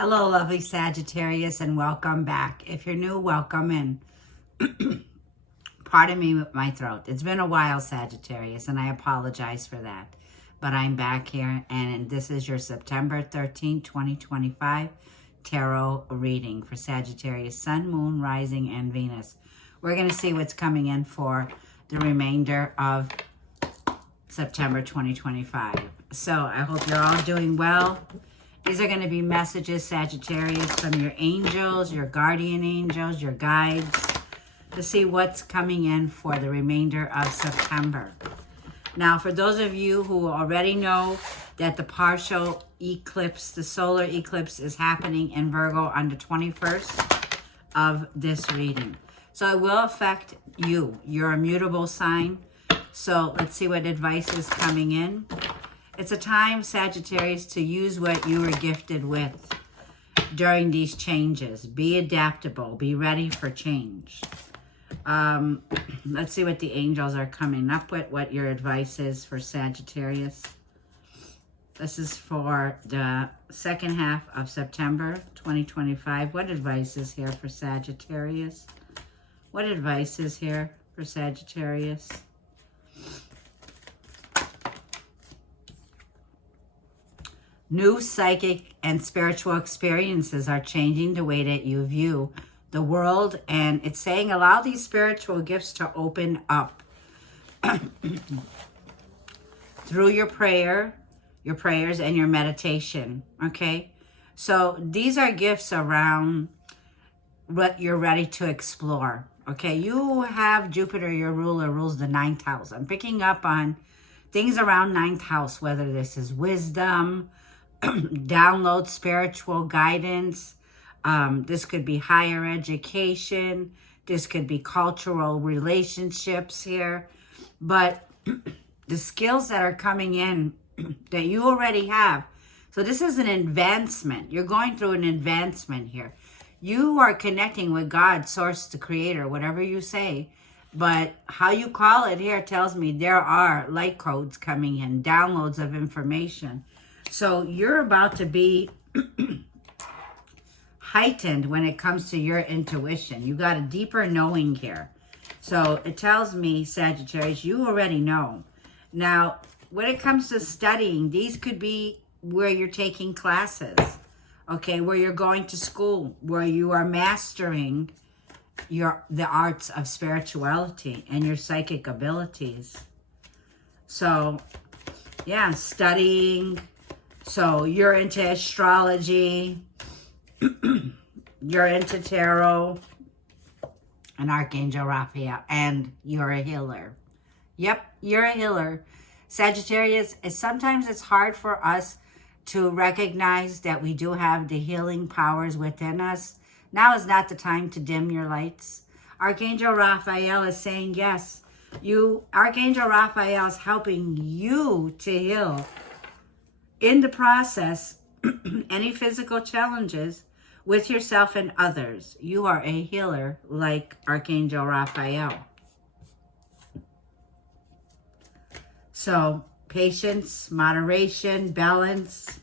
Hello, lovely Sagittarius, and welcome back. If you're new, welcome in. Pardon me with my throat. It's been a while, Sagittarius, and I apologize for that. But I'm back here, and this is your September 13th, 2025 tarot reading for Sagittarius, Sun, Moon, Rising, and Venus. We're going to see what's coming in for the remainder of September 2025. So I hope you're all doing well. These are going to be messages, Sagittarius, from your angels, your guardian angels, your guides, to see what's coming in for the remainder of September. Now, for those of you who already know that the partial eclipse, the solar eclipse, is happening in Virgo on the 21st of this reading. So it will affect you. You're a mutable sign. So let's see what advice is coming in. It's a time, Sagittarius, to use what you were gifted with during these changes. Be adaptable. Be ready for change. Let's see what the angels are coming up with, what your advice is for Sagittarius. This is for the second half of September 2025. What advice is here for Sagittarius? What advice is here for Sagittarius? New psychic and spiritual experiences are changing the way that you view the world. And it's saying allow these spiritual gifts to open up through your prayers and your meditation. Okay. So these are gifts around what you're ready to explore. Okay. You have Jupiter, your ruler, rules the ninth house. I'm picking up on things around ninth house, whether this is wisdom, download spiritual guidance. This could be higher education. This could be cultural relationships here. But the skills that are coming in that you already have. So this is an advancement. You're going through an advancement here. You are connecting with God, source, the creator, whatever you say. But how you call it here tells me there are light codes coming in, downloads of information. So you're about to be heightened when it comes to your intuition. You got a deeper knowing here. So it tells me, Sagittarius, you already know. Now, when it comes to studying, these could be where you're taking classes, okay, where you're going to school, where you are mastering the arts of spirituality and your psychic abilities. So, yeah, studying. So you're into astrology, you're into tarot, and Archangel Raphael, and you're a healer. Yep, you're a healer. Sagittarius, sometimes it's hard for us to recognize that we do have the healing powers within us. Now is not the time to dim your lights. Archangel Raphael is saying, yes, Archangel Raphael is helping you to heal. In the process, any physical challenges with yourself and others, you are a healer like Archangel Raphael. So, patience, moderation, balance.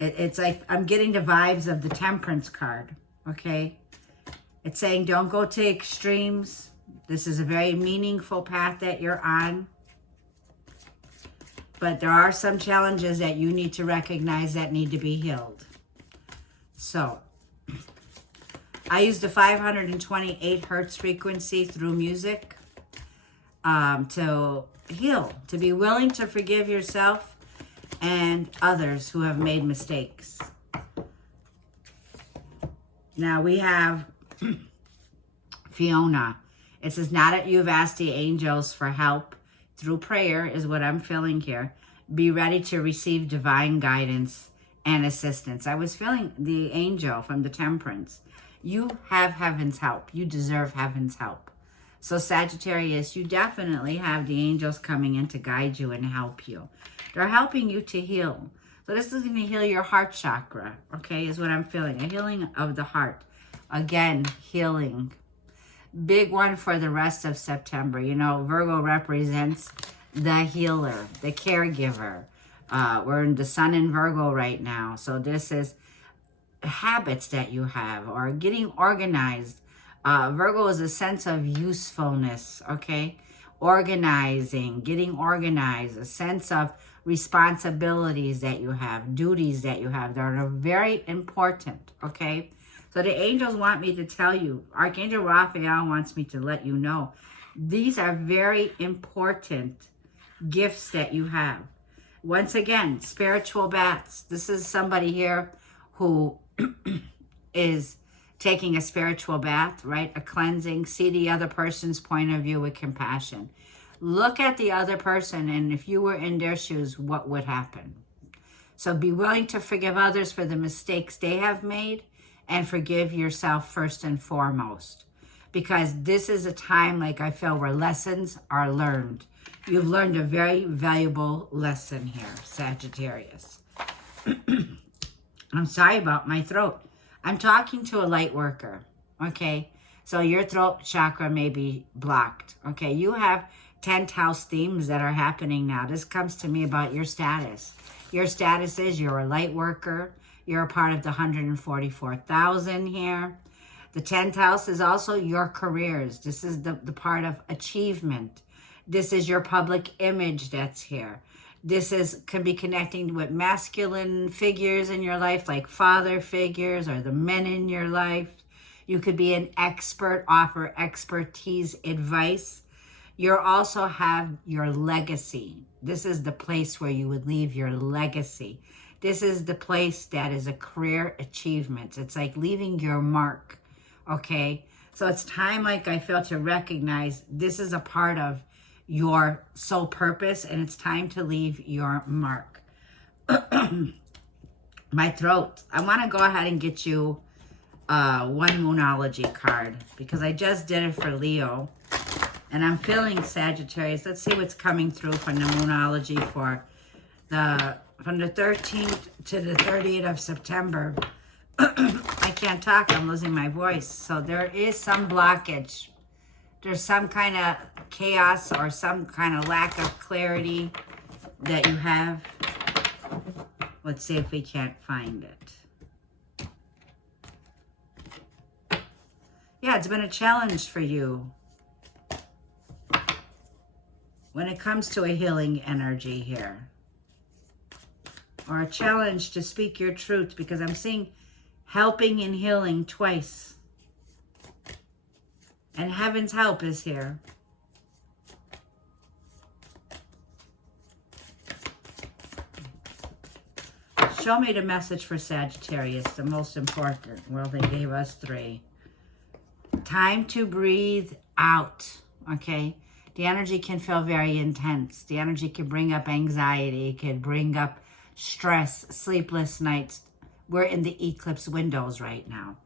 It's like I'm getting the vibes of the Temperance card, okay? It's saying don't go to extremes. This is a very meaningful path that you're on. But there are some challenges that you need to recognize that need to be healed. So, I use the 528 hertz frequency through music to heal, to be willing to forgive yourself and others who have made mistakes. Now we have Fiona. It says, now that you've asked the angels for help through prayer, is what I'm feeling here. Be ready to receive divine guidance and assistance. I was feeling the angel from the Temperance. You have heaven's help. You deserve heaven's help. So Sagittarius, you definitely have the angels coming in to guide you and help you. They're helping you to heal. So this is going to heal your heart chakra, okay, is what I'm feeling. A healing of the heart. Again, healing. Big one for the rest of September. You know, Virgo represents the healer, the caregiver. We're in the sun in Virgo right now. So this is habits that you have or getting organized. Virgo is a sense of usefulness, okay? Organizing, getting organized, a sense of responsibilities that you have, duties that you have that are very important, okay? So the angels want me to tell you, Archangel Raphael wants me to let you know, these are very important gifts that you have. Once again, spiritual baths. This is somebody here who is taking a spiritual bath, right? A cleansing. See the other person's point of view with compassion. Look at the other person, and if you were in their shoes, what would happen? So be willing to forgive others for the mistakes they have made and forgive yourself first and foremost. Because this is a time, like I feel, where lessons are learned. You've learned a very valuable lesson here, Sagittarius. I'm sorry about my throat. I'm talking to a light worker, okay? So your throat chakra may be blocked, okay? You have 10th house themes that are happening now. This comes to me about your status. Your status is you're a light worker. You're a part of the 144,000 here. The 10th house is also your careers. This is the part of achievement. This is your public image that's here. This can be connecting with masculine figures in your life, like father figures or the men in your life. You could be an expert, offer expertise, advice. You also have your legacy. This is the place where you would leave your legacy. This is the place that is a career achievement. It's like leaving your mark, okay? So it's time, like I feel, to recognize this is a part of your soul purpose, and it's time to leave your mark. My throat. I want to go ahead and get you one Moonology card because I just did it for Leo, and I'm feeling Sagittarius. Let's see what's coming through from the Moonology for from the 13th to the 30th of September. I can't talk. I'm losing my voice. So there is some blockage. There's some kind of chaos or some kind of lack of clarity that you have. Let's see if we can't find it. Yeah, it's been a challenge for you when it comes to a healing energy here. Or a challenge to speak your truth, because I'm seeing helping and healing twice. And heaven's help is here. Show me the message for Sagittarius, the most important. Well, they gave us 3. Time to breathe out, okay? The energy can feel very intense. The energy can bring up anxiety. It can bring up stress, sleepless nights. We're in the eclipse windows right now.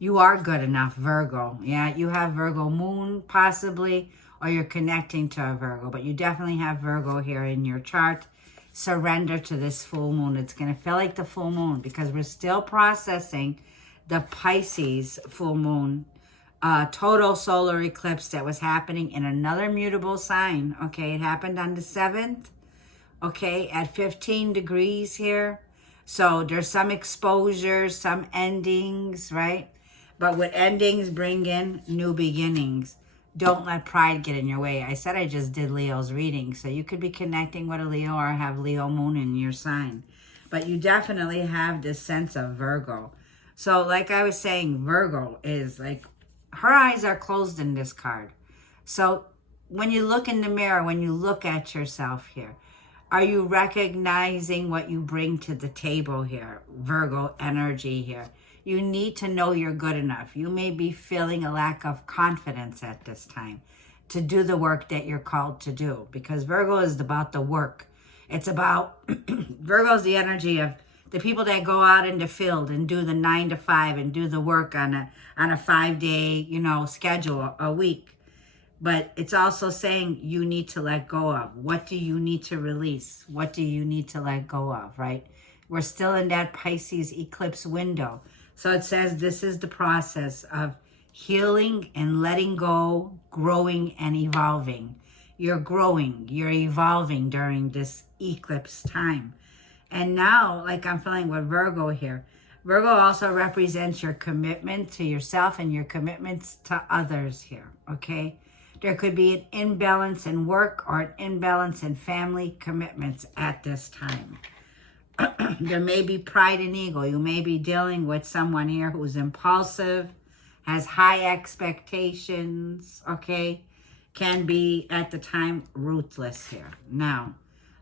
You are good enough, Virgo. Yeah, you have Virgo moon possibly, or you're connecting to a Virgo, but you definitely have Virgo here in your chart. Surrender to this full moon. It's going to feel like the full moon because we're still processing the Pisces full moon, total solar eclipse that was happening in another mutable sign. Okay, it happened on the 7th, okay, at 15 degrees here. So there's some exposure, some endings, right? But with endings, bring in new beginnings. Don't let pride get in your way. I said I just did Leo's reading, so you could be connecting with a Leo or have Leo moon in your sign. But you definitely have this sense of Virgo. So like I was saying, Virgo is like, her eyes are closed in this card. So when you look in the mirror, when you look at yourself here, are you recognizing what you bring to the table here? Virgo energy here. You need to know you're good enough. You may be feeling a lack of confidence at this time to do the work that you're called to do, because Virgo is about the work. It's about, Virgo is the energy of the people that go out in the field and do the 9 to 5 and do the work on a 5-day, schedule a week. But it's also saying you need to let go of. What do you need to release? What do you need to let go of, right? We're still in that Pisces eclipse window. So it says this is the process of healing and letting go, growing and evolving. You're growing, you're evolving during this eclipse time. And now, like I'm feeling with Virgo here, Virgo also represents your commitment to yourself and your commitments to others here, okay? There could be an imbalance in work or an imbalance in family commitments at this time. There may be pride and ego. You may be dealing with someone here who's impulsive, has high expectations, okay? Can be, at the time, ruthless here. Now,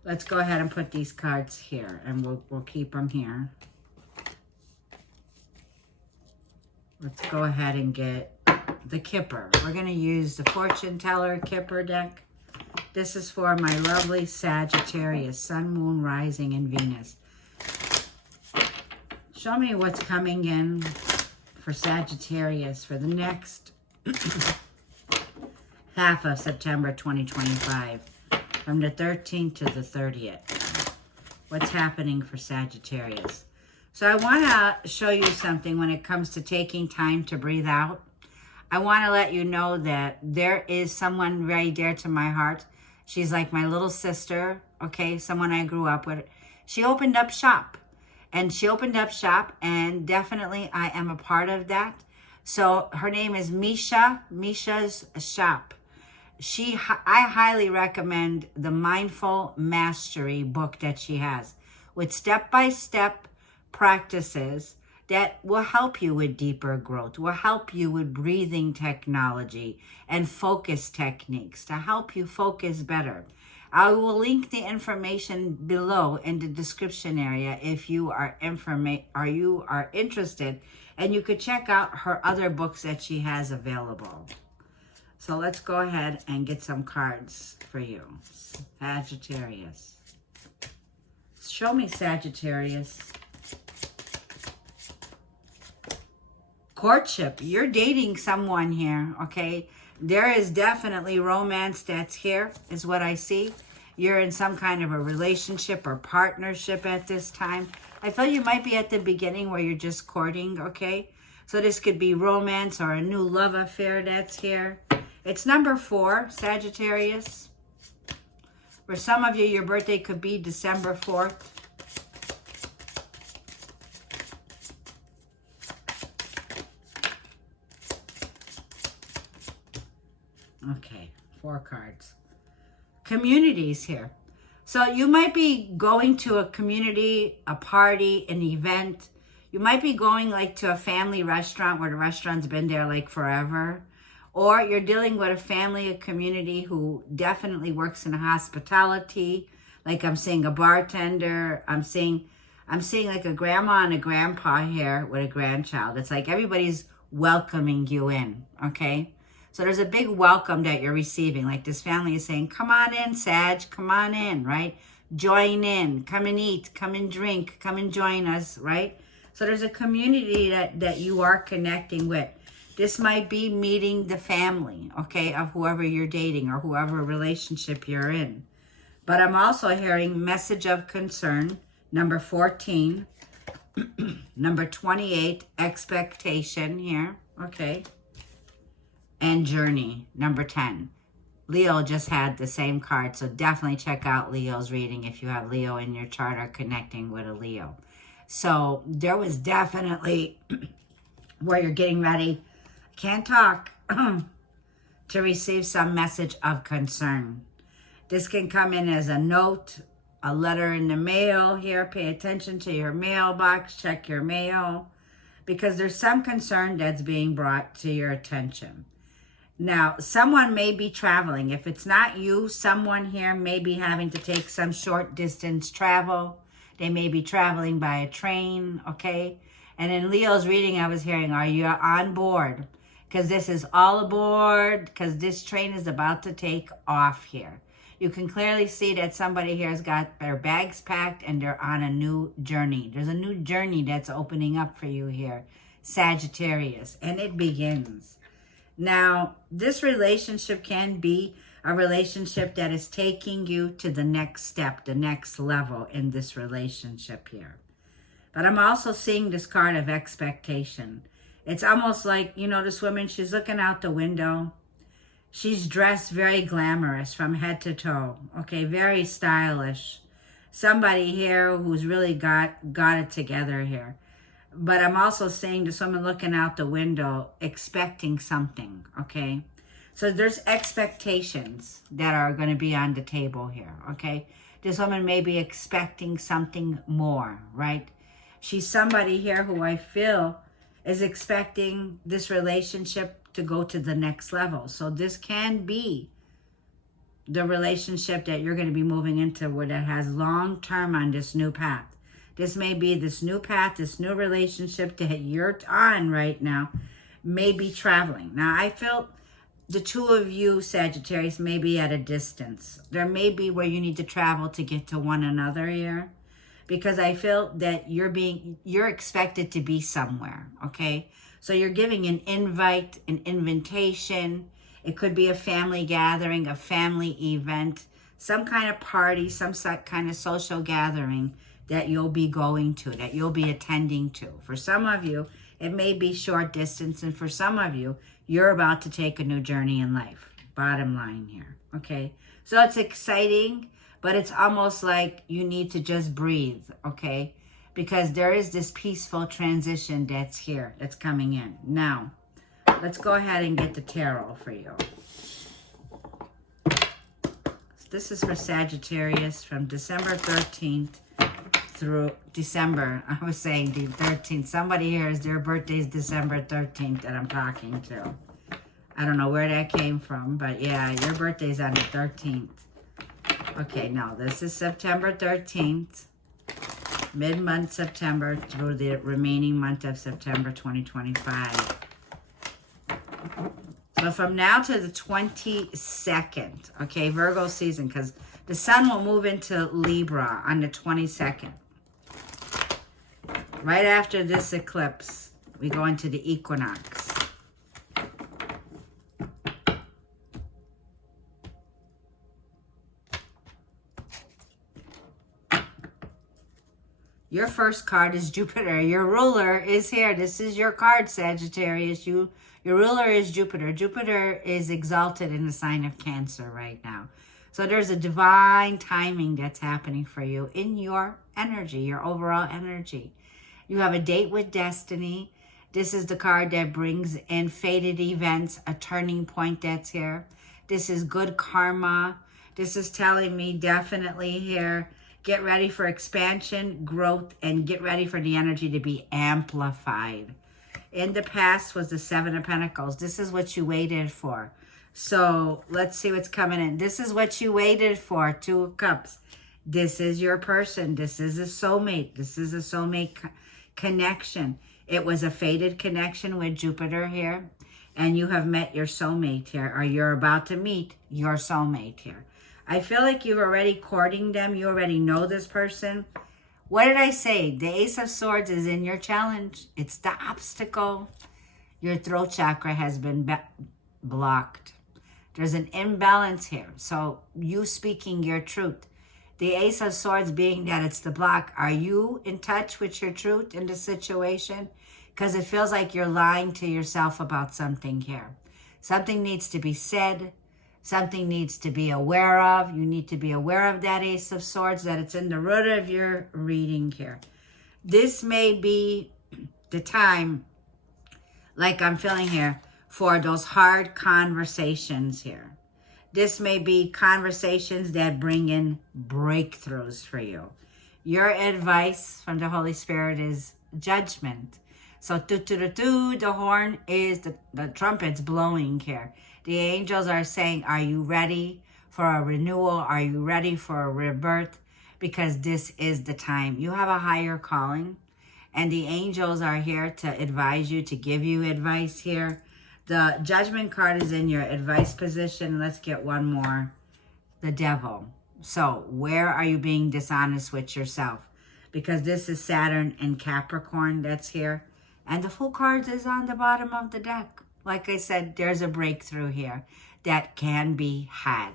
let's go ahead and put these cards here, and we'll keep them here. Let's go ahead and get the Kipper. We're going to use the Fortune Teller Kipper deck. This is for my lovely Sagittarius, Sun, Moon, Rising, and Venus. Show me what's coming in for Sagittarius for the next half of September 2025, from the 13th to the 30th. What's happening for Sagittarius? So I want to show you something when it comes to taking time to breathe out. I want to let you know that there is someone very dear to my heart. She's like my little sister, okay, someone I grew up with. She opened up shop. And she opened up shop, and definitely I am a part of that. So her name is Misha, Misha's Shop. I highly recommend the Mindful Mastery book that she has, with step-by-step practices that will help you with deeper growth, will help you with breathing technology and focus techniques to help you focus better. I will link the information below in the description area if you are interested, and you could check out her other books that she has available. So let's go ahead and get some cards for you. Sagittarius. Show me Sagittarius. Courtship. You're dating someone here, okay? There is definitely romance that's here, is what I see. You're in some kind of a relationship or partnership at this time. I feel you might be at the beginning where you're just courting, okay? So this could be romance or a new love affair that's here. It's number 4, Sagittarius. For some of you, your birthday could be December 4th. Okay, 4 cards. Communities here. So you might be going to a community, a party, an event. You might be going like to a family restaurant where the restaurant's been there like forever. Or you're dealing with a family, a community who definitely works in hospitality. Like I'm seeing a bartender. I'm seeing like a grandma and a grandpa here with a grandchild. It's like everybody's welcoming you in, okay? So there's a big welcome that you're receiving. Like this family is saying, come on in, Sag, come on in, right? Join in, come and eat, come and drink, come and join us, right? So there's a community that you are connecting with. This might be meeting the family, okay, of whoever you're dating or whoever relationship you're in. But I'm also hearing message of concern, number 14, number 28, expectation here, okay? And journey, number 10. Leo just had the same card, so definitely check out Leo's reading if you have Leo in your chart or connecting with a Leo. So there was definitely where you're getting ready, can't talk, to receive some message of concern. This can come in as a note, a letter in the mail here. Pay attention to your mailbox, check your mail, because there's some concern that's being brought to your attention. Now, someone may be traveling. If it's not you, someone here may be having to take some short distance travel. They may be traveling by a train, okay? And in Leo's reading, I was hearing, are you on board? Because this is all aboard, because this train is about to take off here. You can clearly see that somebody here has got their bags packed and they're on a new journey. There's a new journey that's opening up for you here, Sagittarius, and it begins. Now, this relationship can be a relationship that is taking you to the next step, the next level in this relationship here. But I'm also seeing this card of expectation. It's almost like, you know, this woman, she's looking out the window. She's dressed very glamorous from head to toe, okay, very stylish. somebody here who's really got it together here. But I'm also saying to someone looking out the window, expecting something, okay? So there's expectations that are going to be on the table here, okay? This woman may be expecting something more, right? She's somebody here who I feel is expecting this relationship to go to the next level. So this can be the relationship that you're going to be moving into where that has long term on this new path. This may be this new path, this new relationship that you're on right now may be traveling. Now, I feel the two of you, Sagittarius, may be at a distance. There may be where you need to travel to get to one another here. Because I feel that you're expected to be somewhere, okay? So you're giving an invite, an invitation. It could be a family gathering, a family event, some kind of party, some kind of social gathering that you'll be going to, that you'll be attending to. For some of you, it may be short distance, and for some of you, you're about to take a new journey in life. Bottom line here, okay? So it's exciting, but it's almost like you need to just breathe, okay? Because there is this peaceful transition that's here, that's coming in. Now, let's go ahead and get the tarot for you. This is for Sagittarius from December 13th through December. I was saying the 13th. Somebody here is their birthday is December 13th that I'm talking to. I don't know where that came from, but yeah, your birthday's on the 13th. Okay, now this is September 13th, mid-month September through the remaining month of September 2025. So from now to the 22nd, okay, Virgo season, because the sun will move into Libra on the 22nd. Right after this eclipse, we go into the equinox. Your first card is Jupiter. Your ruler is here. This is your card, Sagittarius. Your ruler is Jupiter. Jupiter is exalted in the sign of Cancer right now. So there's a divine timing that's happening for you in your energy, your overall energy. You have a date with destiny. This is the card that brings in fated events, a turning point that's here. This is good karma. This is telling me definitely here, get ready for expansion, growth, and get ready for the energy to be amplified. In the past was the Seven of Pentacles. This is what you waited for. So let's see what's coming in. This is what you waited for. Two of Cups. This is your person. This is a soulmate. This is a soulmate connection. It was a fated connection with Jupiter here. And you have met your soulmate here. Or you're about to meet your soulmate here. I feel like you're already courting them. You already know this person. What did I say? The Ace of Swords is in your challenge. It's the obstacle. Your throat chakra has been blocked. There's an imbalance here. So you speaking your truth. The Ace of Swords being that it's the block. Are you in touch with your truth in the situation? Because it feels like you're lying to yourself about something here. Something needs to be said. Something needs to be aware of. You need to be aware of that Ace of Swords, that it's in the root of your reading here. This may be the time, like I'm feeling here, for those hard conversations here. This may be conversations that bring in breakthroughs for you. Your advice from the Holy Spirit is judgment. So, the horn is, the trumpet's blowing here. The angels are saying, are you ready for a renewal? Are you ready for a rebirth? Because this is the time. You have a higher calling, and the angels are here to advise you, to give you advice here. The Judgment card is in your advice position. Let's get one more. The Devil. So where are you being dishonest with yourself? Because this is Saturn and Capricorn that's here. And the Fool card is on the bottom of the deck. Like I said, there's a breakthrough here that can be had.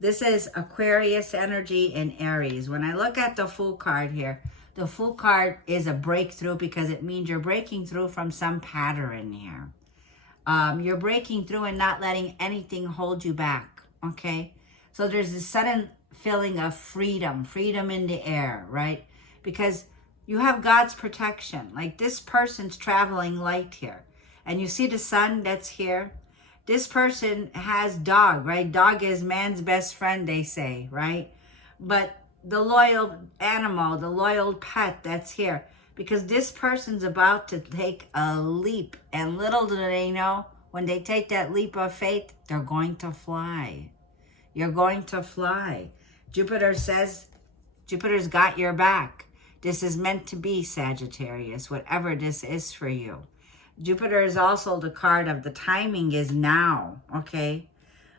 This is Aquarius energy in Aries. When I look at the Fool card here, the Fool card is a breakthrough because it means you're breaking through from some pattern here. You're breaking through and not letting anything hold you back, okay? So there's this sudden feeling of freedom, freedom in the air, right? Because you have God's protection. Like this person's traveling light here. And you see the sun that's here? This person has dog, right? Dog is man's best friend, they say, right? But the loyal animal, the loyal pet that's here, because this person's about to take a leap. And little do they know, when they take that leap of faith, they're going to fly. You're going to fly. Jupiter says, Jupiter's got your back. This is meant to be, Sagittarius, whatever this is for you. Jupiter is also the card of the timing is now, okay?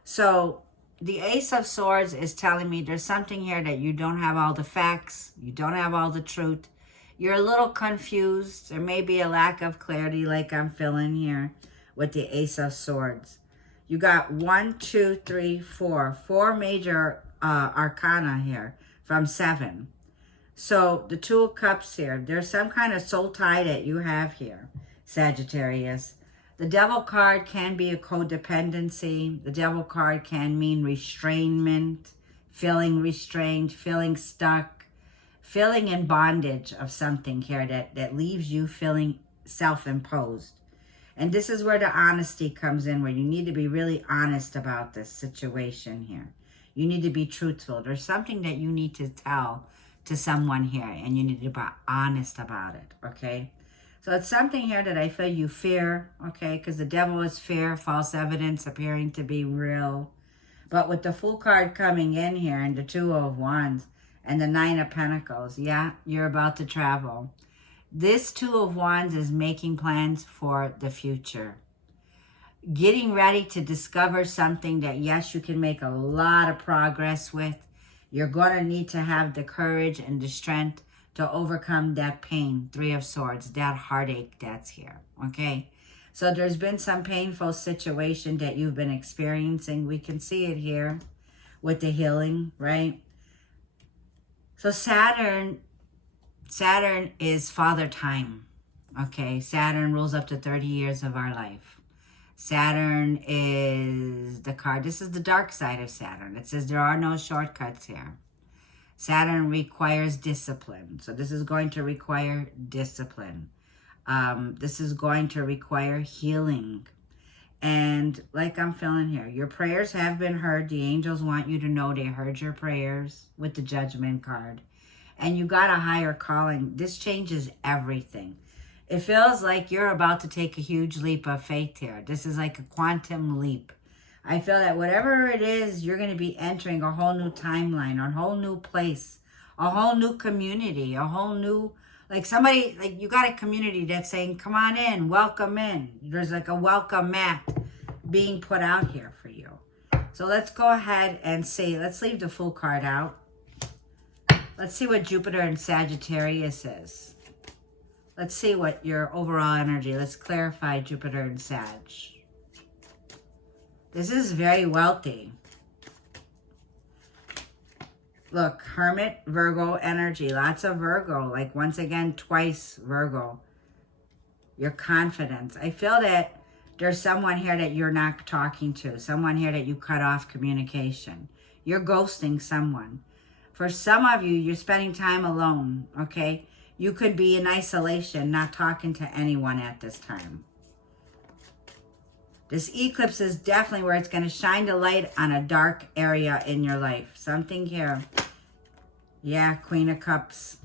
So the Ace of Swords is telling me there's something here that you don't have all the facts. You don't have all the truth. You're a little confused. There may be a lack of clarity like I'm feeling here with the Ace of Swords. You got 1, 2, 3, 4. 4 major arcana here from 7. So the Two of Cups here. There's some kind of soul tie that you have here, Sagittarius. The Devil card can be a codependency. The Devil card can mean restrainment, feeling restrained, feeling stuck, feeling in bondage of something here that leaves you feeling self-imposed. And this is where the honesty comes in, where you need to be really honest about this situation here. You need to be truthful. There's something that you need to tell to someone here, and you need to be honest about it, okay? So it's something here that I feel you fear, okay? Because the Devil is fear, false evidence appearing to be real. But with the Fool card coming in here and the Two of Wands and the Nine of Pentacles, yeah, you're about to travel. This Two of Wands is making plans for the future. Getting ready to discover something that, yes, you can make a lot of progress with. You're going to need to have the courage and the strength to overcome that pain, Three of Swords, that heartache that's here, okay? So there's been some painful situation that you've been experiencing. We can see it here with the healing, right? So Saturn is father time, okay? Saturn rules up to 30 years of our life. Saturn is the card. This is the dark side of Saturn. It says there are no shortcuts here. Saturn requires discipline. So this is going to require discipline. This is going to require healing. And like I'm feeling here, your prayers have been heard. The angels want you to know they heard your prayers with the Judgment card. And you got a higher calling. This changes everything. It feels like you're about to take a huge leap of faith here. This is like a quantum leap. I feel that whatever it is, you're going to be entering a whole new timeline, a whole new place, a whole new community, a whole new, like somebody, like you got a community that's saying, come on in, welcome in. There's like a welcome mat being put out here for you. So let's go ahead and see. Let's leave the Fool card out. Let's see what Jupiter and Sagittarius is. Let's see what your overall energy. Let's clarify Jupiter and Sag. This is very wealthy. Look, Hermit, Virgo energy. Lots of Virgo. Like once again, twice Virgo. Your confidence. I feel that there's someone here that you're not talking to. Someone here that you cut off communication. You're ghosting someone. For some of you, you're spending time alone, okay? You could be in isolation, not talking to anyone at this time. This eclipse is definitely where it's going to shine the light on a dark area in your life. Something here. Yeah, Queen of Cups.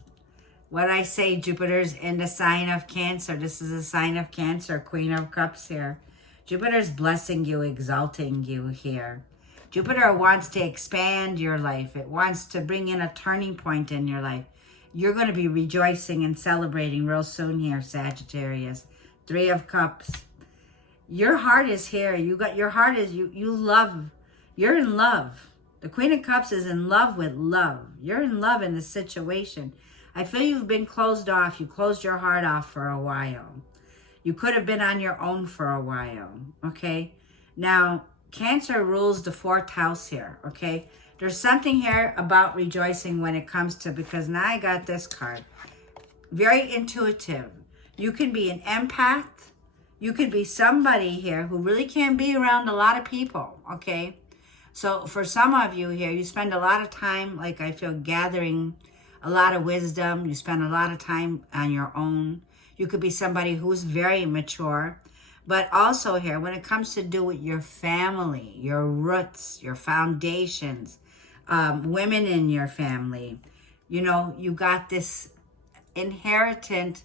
What did I say? Jupiter's in the sign of Cancer. This is a sign of Cancer. Queen of Cups here. Jupiter's blessing you, exalting you here. Jupiter wants to expand your life. It wants to bring in a turning point in your life. You're going to be rejoicing and celebrating real soon here, Sagittarius. Three of Cups. Your heart is here. Your heart is, you love. You're in love. The Queen of Cups is in love with love. You're in love in this situation. I feel you've been closed off. You closed your heart off for a while. You could have been on your own for a while, okay? Now, Cancer rules the 4th house here, okay? There's something here about rejoicing when it comes to, because now I got this card. Very intuitive. You can be an empath. You could be somebody here who really can't be around a lot of people, okay? So for some of you here, you spend a lot of time, like I feel, gathering a lot of wisdom. You spend a lot of time on your own. You could be somebody who's very mature. But also here, when it comes to do with your family, your roots, your foundations, women in your family, you know, you got this inheritant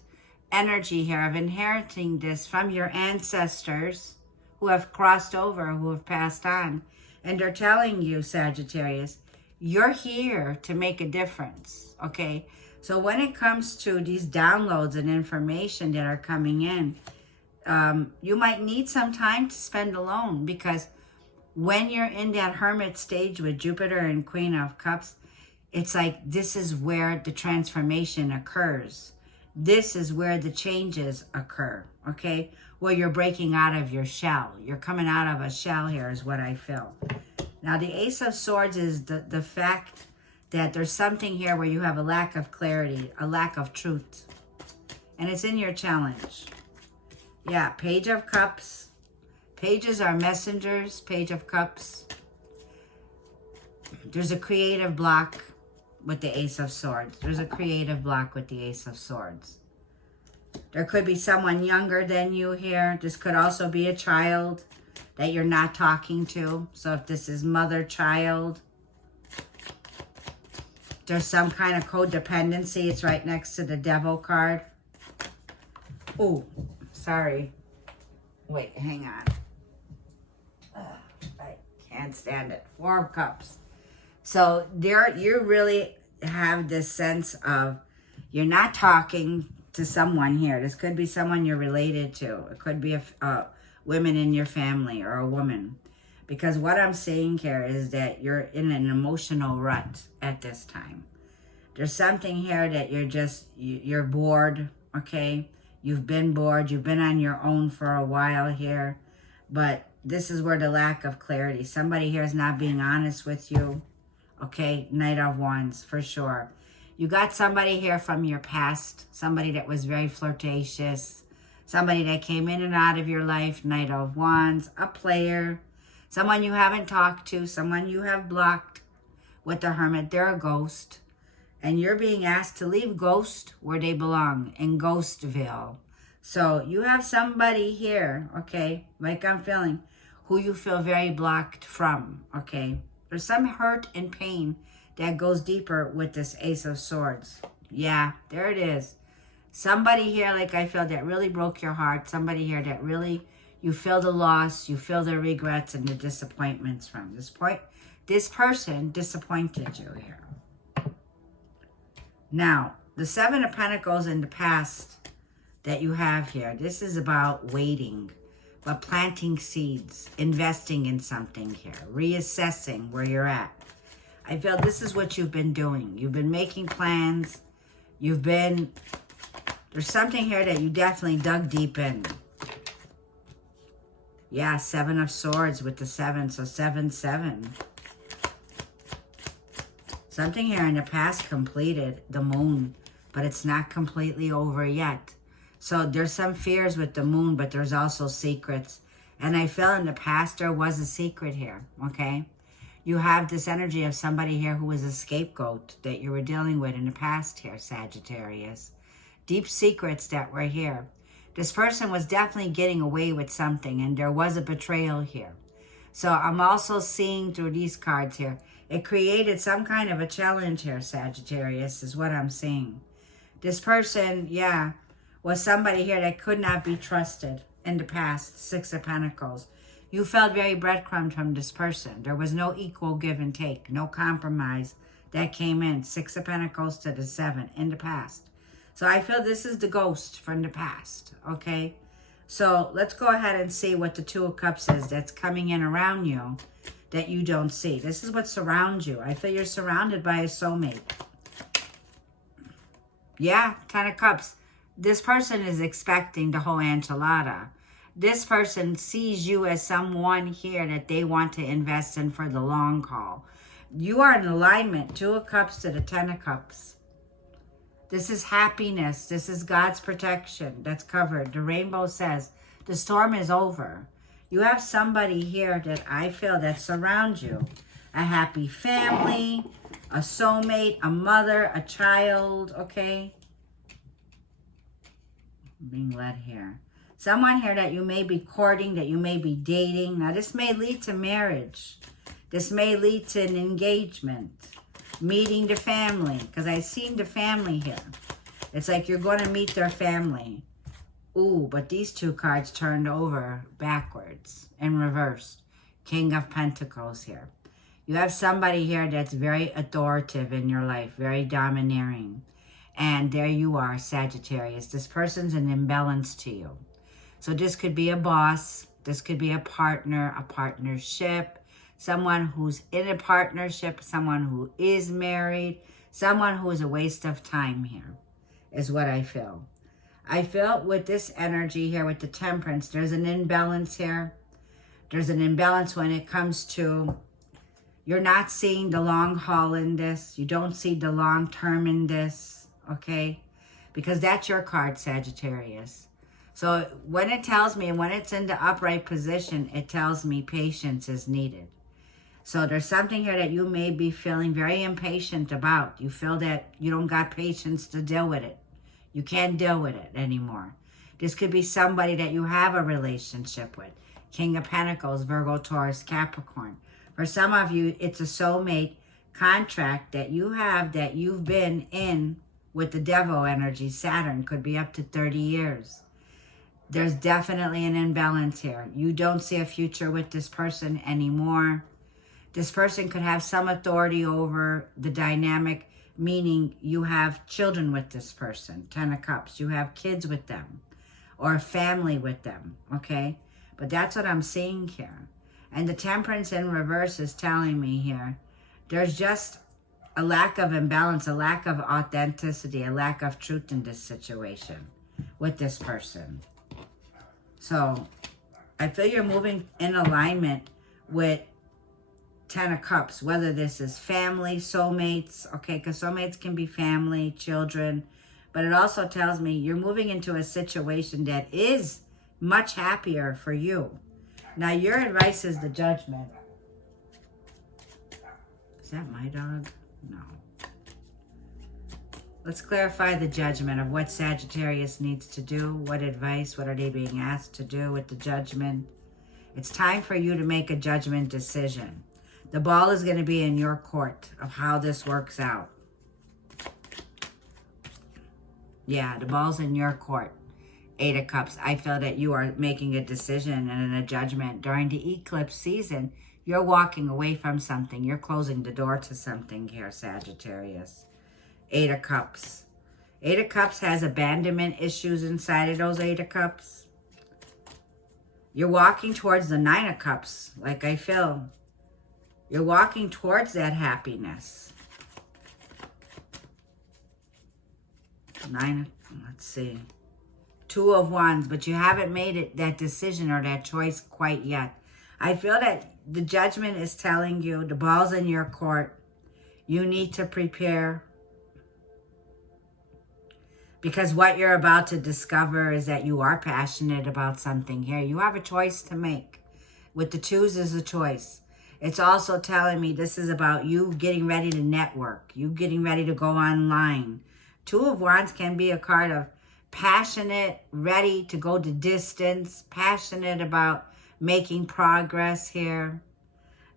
energy here of inheriting this from your ancestors who have crossed over, who have passed on. And they're telling you, Sagittarius, you're here to make a difference, okay? So when it comes to these downloads and information that are coming in, you might need some time to spend alone, because when you're in that hermit stage with Jupiter and Queen of Cups, it's like this is where the transformation occurs. This is where the changes occur, okay? Where you're breaking out of your shell. You're coming out of a shell here is what I feel. Now, the Ace of Swords is the fact that there's something here where you have a lack of clarity, a lack of truth. And it's in your challenge. Yeah, Page of Cups. Pages are messengers, Page of Cups. There's a creative block with the Ace of Swords. There's a creative block with the Ace of Swords. There could be someone younger than you here. This could also be a child that you're not talking to. So if this is mother-child, there's some kind of codependency. It's right next to the Devil card. Oh, sorry. Wait, hang on. I can't stand it. Four of Cups. So there, you really have this sense of you're not talking to someone here. This could be someone you're related to. It could be a women in your family or a woman. Because what I'm seeing here is that you're in an emotional rut at this time. There's something here that you're bored, okay? You've been bored. You've been on your own for a while here. But this is where the lack of clarity. Somebody here is not being honest with you. Okay, Knight of Wands, for sure. You got somebody here from your past. Somebody that was very flirtatious. Somebody that came in and out of your life. Knight of Wands, a player. Someone you haven't talked to. Someone you have blocked with the Hermit. They're a ghost. And you're being asked to leave ghost where they belong, in Ghostville. So you have somebody here, okay, like I'm feeling, who you feel very blocked from, okay? There's some hurt and pain that goes deeper with this Ace of Swords. Yeah, there it is. Somebody here, like I feel, that really broke your heart. Somebody here that really, you feel the loss, you feel the regrets and the disappointments from this point. This person disappointed you here. Now, the Seven of Pentacles in the past that you have here, this is about waiting, but planting seeds, investing in something here, reassessing where you're at. I feel this is what you've been doing. You've been making plans. There's something here that you definitely dug deep in. Yeah, Seven of Swords with the 7, so 7-7. Something here in the past completed the moon, but it's not completely over yet. So there's some fears with the moon, but there's also secrets. And I feel in the past there was a secret here, okay? You have this energy of somebody here who was a scapegoat that you were dealing with in the past here, Sagittarius. Deep secrets that were here. This person was definitely getting away with something, and there was a betrayal here. So I'm also seeing through these cards here, it created some kind of a challenge here, Sagittarius, is what I'm seeing. This person, yeah, was somebody here that could not be trusted in the past, Six of Pentacles. You felt very breadcrumbed from this person. There was no equal give and take, no compromise that came in. Six of Pentacles to the 7 in the past. So I feel this is the ghost from the past, okay? So let's go ahead and see what the Two of Cups is that's coming in around you that you don't see. This is what surrounds you. I feel you're surrounded by a soulmate. Yeah, Ten of Cups. This person is expecting the whole enchilada. This person sees you as someone here that they want to invest in for the long haul. You are in alignment. Two of Cups to the 10 of Cups. This is happiness. This is God's protection that's covered. The rainbow says the storm is over. You have somebody here that I feel that surrounds you. A happy family, a soulmate, a mother, a child, okay? I'm being led here. Someone here that you may be courting, that you may be dating. Now, this may lead to marriage. This may lead to an engagement. Meeting the family, because I've seen the family here. It's like you're going to meet their family. Ooh, but these two cards turned over backwards in reverse. King of Pentacles here. You have somebody here that's very authoritative in your life, very domineering. And there you are, Sagittarius. This person's an imbalance to you. So this could be a boss. This could be a partner, a partnership. Someone who's in a partnership, someone who is married, someone who is a waste of time here, is what I feel. I feel with this energy here, with the Temperance, there's an imbalance here. There's an imbalance when it comes to, you're not seeing the long haul in this. You don't see the long term in this, okay? Because that's your card, Sagittarius. So when it tells me, when it's in the upright position, it tells me patience is needed. So there's something here that you may be feeling very impatient about. You feel that you don't got patience to deal with it. You can't deal with it anymore. This could be somebody that you have a relationship with. King of Pentacles, Virgo, Taurus, Capricorn. For some of you, it's a soulmate contract that you have, that you've been in with the devil energy. Saturn could be up to 30 years. There's definitely an imbalance here. You don't see a future with this person anymore. This person could have some authority over the dynamic, meaning you have children with this person, 10 of Cups. You have kids with them or family with them, okay? But that's what I'm seeing here. And the Temperance in reverse is telling me here, there's just a lack of imbalance, a lack of authenticity, a lack of truth in this situation with this person. So I feel you're moving in alignment with 10 of Cups, whether this is family, soulmates, okay, because soulmates can be family, children, but it also tells me you're moving into a situation that is much happier for you. Now, your advice is the Judgment. Is that my dog? No. Let's clarify the Judgment of what Sagittarius needs to do, what advice, what are they being asked to do with the Judgment. It's time for you to make a judgment decision. The ball is going to be in your court of how this works out. Yeah, the ball's in your court. 8 of Cups. I feel that you are making a decision and a judgment. During the eclipse season, you're walking away from something. You're closing the door to something here, Sagittarius. 8 of Cups. 8 of Cups has abandonment issues inside of those 8 of Cups. You're walking towards the 9 of Cups, like I feel. You're walking towards that happiness. 9, let's see. 2 of Wands, but you haven't made it that decision or that choice quite yet. I feel that the Judgment is telling you the ball's in your court. You need to prepare. Because what you're about to discover is that you are passionate about something here. You have a choice to make. With the 2s is a choice. It's also telling me this is about you getting ready to network. You getting ready to go online. 2 of Wands can be a card of passionate, ready to go the distance, passionate about making progress here.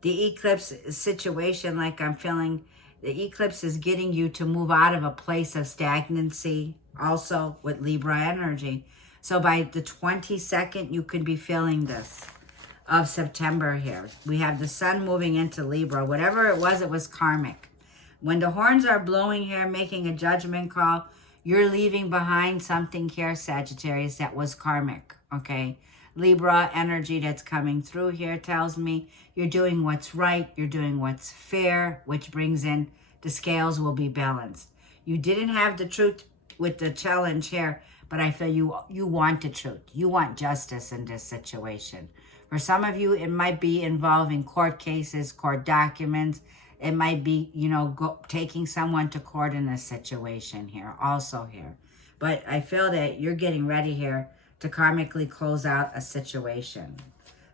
The eclipse situation, like I'm feeling, the eclipse is getting you to move out of a place of stagnancy, also with Libra energy. So by the 22nd, you could be feeling this. Of September here. We have the sun moving into Libra. Whatever it was karmic. When the horns are blowing here, making a judgment call, you're leaving behind something here, Sagittarius, that was karmic, okay? Libra energy that's coming through here tells me you're doing what's right, you're doing what's fair, which brings in the scales will be balanced. You didn't have the truth with the challenge here, but I feel you want the truth. You want justice in this situation. For some of you, it might be involving court cases, court documents. It might be, you know, taking someone to court in a situation here, also here. But I feel that you're getting ready here to karmically close out a situation.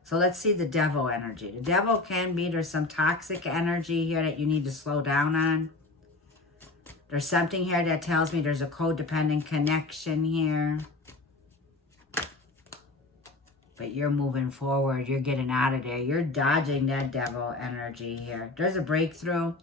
So let's see the devil energy. The devil can be, there's some toxic energy here that you need to slow down on. There's something here that tells me there's a codependent connection here. But you're moving forward. You're getting out of there. You're dodging that devil energy here. There's a breakthrough.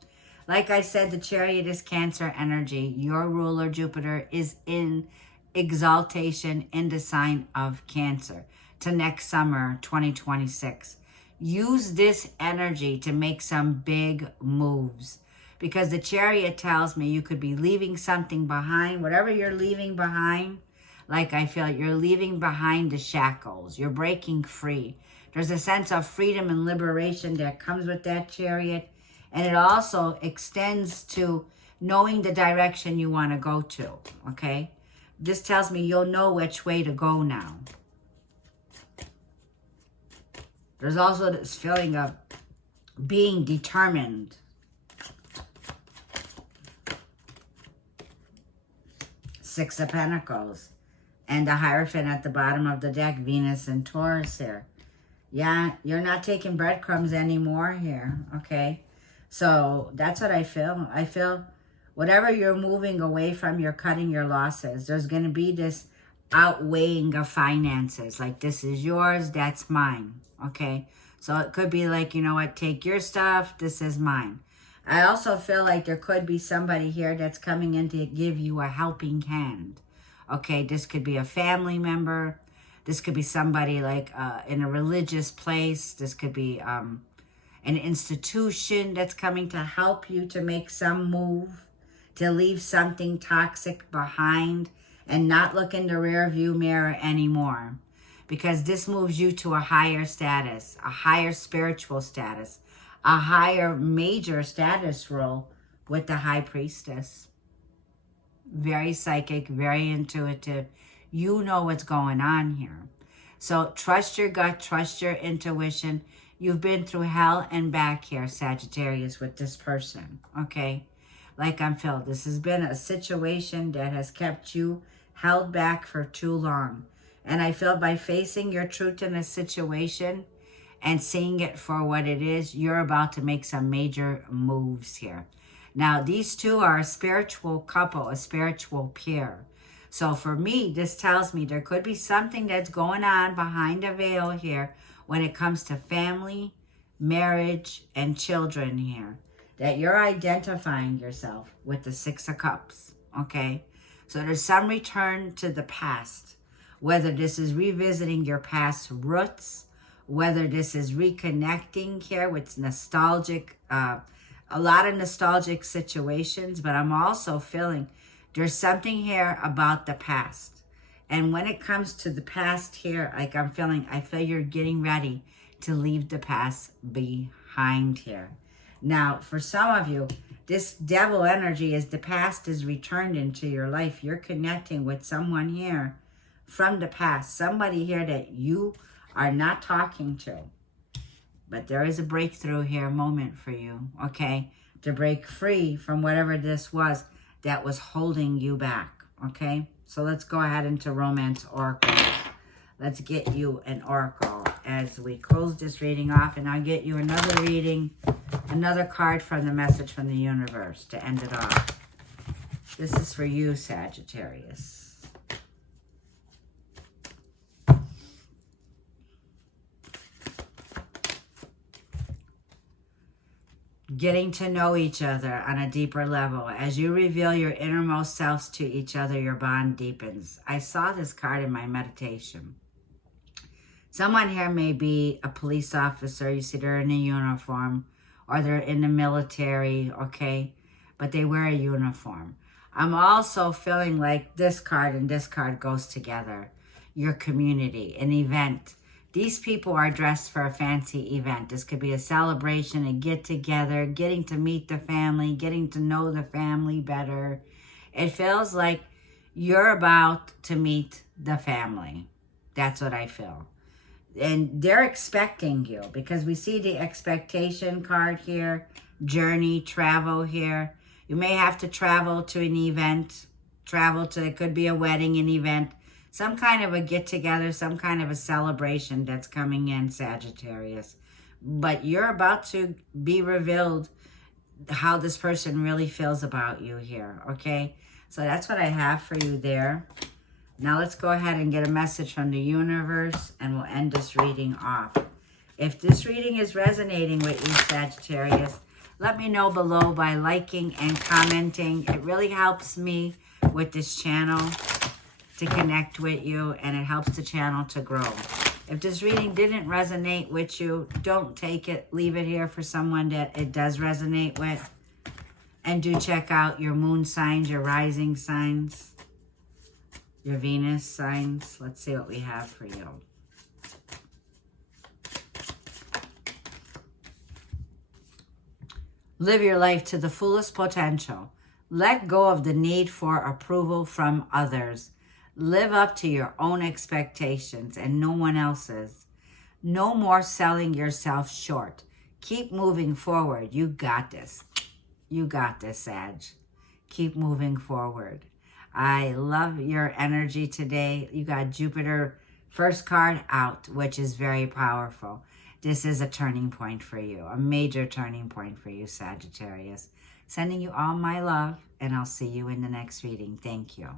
Like I said, the Chariot is Cancer energy. Your ruler, Jupiter, is in exaltation in the sign of Cancer to next summer, 2026. Use this energy to make some big moves. Because the Chariot tells me you could be leaving something behind. Whatever you're leaving behind, like I feel like you're leaving behind the shackles. You're breaking free. There's a sense of freedom and liberation that comes with that Chariot. And it also extends to knowing the direction you want to go to, okay? This tells me you'll know which way to go now. There's also this feeling of being determined. Six of Pentacles. And the Hierophant at the bottom of the deck, Venus and Taurus here. Yeah, you're not taking breadcrumbs anymore here, okay? So that's what I feel. I feel whatever you're moving away from, you're cutting your losses. There's going to be this outweighing of finances. Like, this is yours, that's mine, okay? So it could be like, you know what, take your stuff, this is mine. I also feel like there could be somebody here that's coming in to give you a helping hand. Okay, this could be a family member. This could be somebody like in a religious place. This could be an institution that's coming to help you to make some move, to leave something toxic behind and not look in the rear view mirror anymore. Because this moves you to a higher status, a higher spiritual status, a higher major status role with the High Priestess. Very psychic, very intuitive. You know what's going on here. So trust your gut, trust your intuition. You've been through hell and back here, Sagittarius, with this person, okay? Like I'm feeling, this has been a situation that has kept you held back for too long. And I feel by facing your truth in a situation and seeing it for what it is, you're about to make some major moves here. Now, these two are a spiritual couple, a spiritual pair. So for me, this tells me there could be something that's going on behind the veil here when it comes to family, marriage, and children here. That you're identifying yourself with the Six of Cups, okay? So there's some return to the past. Whether this is revisiting your past roots, whether this is reconnecting here with nostalgic, a lot of nostalgic situations, but I'm also feeling there's something here about the past. And when it comes to the past here, like I feel you're getting ready to leave the past behind here. Now, for some of you, this devil energy is the past is returned into your life. You're connecting with someone here from the past, somebody here that you are not talking to. But there is a breakthrough here moment for you, okay? To break free from whatever this was that was holding you back, okay? So let's go ahead into Romance Oracles. Let's get you an oracle as we close this reading off. And I'll get you another reading, another card from the message from the universe to end it off. This is for you, Sagittarius. Getting to know each other on a deeper level. As you reveal your innermost selves to each other, your bond deepens. I saw this card in my meditation. Someone here may be a police officer. You see they're in a uniform, or they're in the military, okay? But they wear a uniform. I'm also feeling like this card and this card goes together. Your community, an event. These people are dressed for a fancy event. This could be a celebration, a get-together, getting to meet the family, getting to know the family better. It feels like you're about to meet the family. That's what I feel. And they're expecting you because we see the expectation card here, journey, travel here. You may have to travel to an event, it could be a wedding, an event. Some kind of a get-together, some kind of a celebration that's coming in, Sagittarius. But you're about to be revealed how this person really feels about you here, okay? So that's what I have for you there. Now let's go ahead and get a message from the universe, and we'll end this reading off. If this reading is resonating with you, Sagittarius, let me know below by liking and commenting. It really helps me with this channel to connect with you, and it helps the channel to grow. If this reading didn't resonate with you, don't take it. Leave it here for someone that it does resonate with. And do check out your moon signs, your rising signs, your Venus signs. Let's see what we have for you. Live your life to the fullest potential. Let go of the need for approval from others. Live up to your own expectations and no one else's. No more selling yourself short. Keep moving forward. You got this. You got this, Sag. Keep moving forward. I love your energy today. You got Jupiter first card out, which is very powerful. This is a turning point for you, a major turning point for you, Sagittarius. Sending you all my love, and I'll see you in the next reading. Thank you.